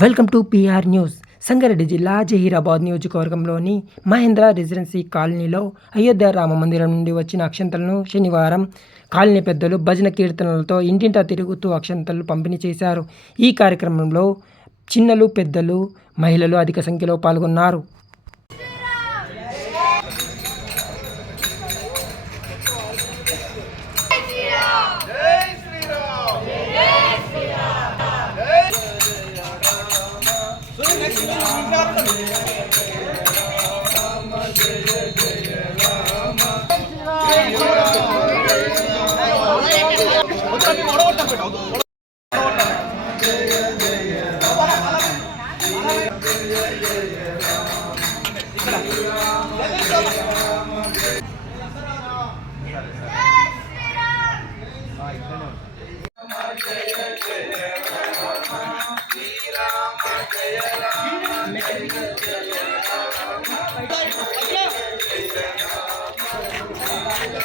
Welcome to PR news. Sangareddy జిల్లా జహీరాబాద్ నియోజకవర్గంలోని Mahindra residency కాలనీలో అయోధ్య రామ మందిరం నుండి వచ్చిన అక్షంతలను శనివారం కాలనీ పెద్దలు భజన కీర్తనలతో ఇంటింటా తిరుగుతూ అక్షంతలు పంపిణీ చేశారు. ఈ కార్యక్రమంలో చిన్నలు, పెద్దలు, మహిళలు అధిక సంఖ్యలో పాల్గొన్నారు.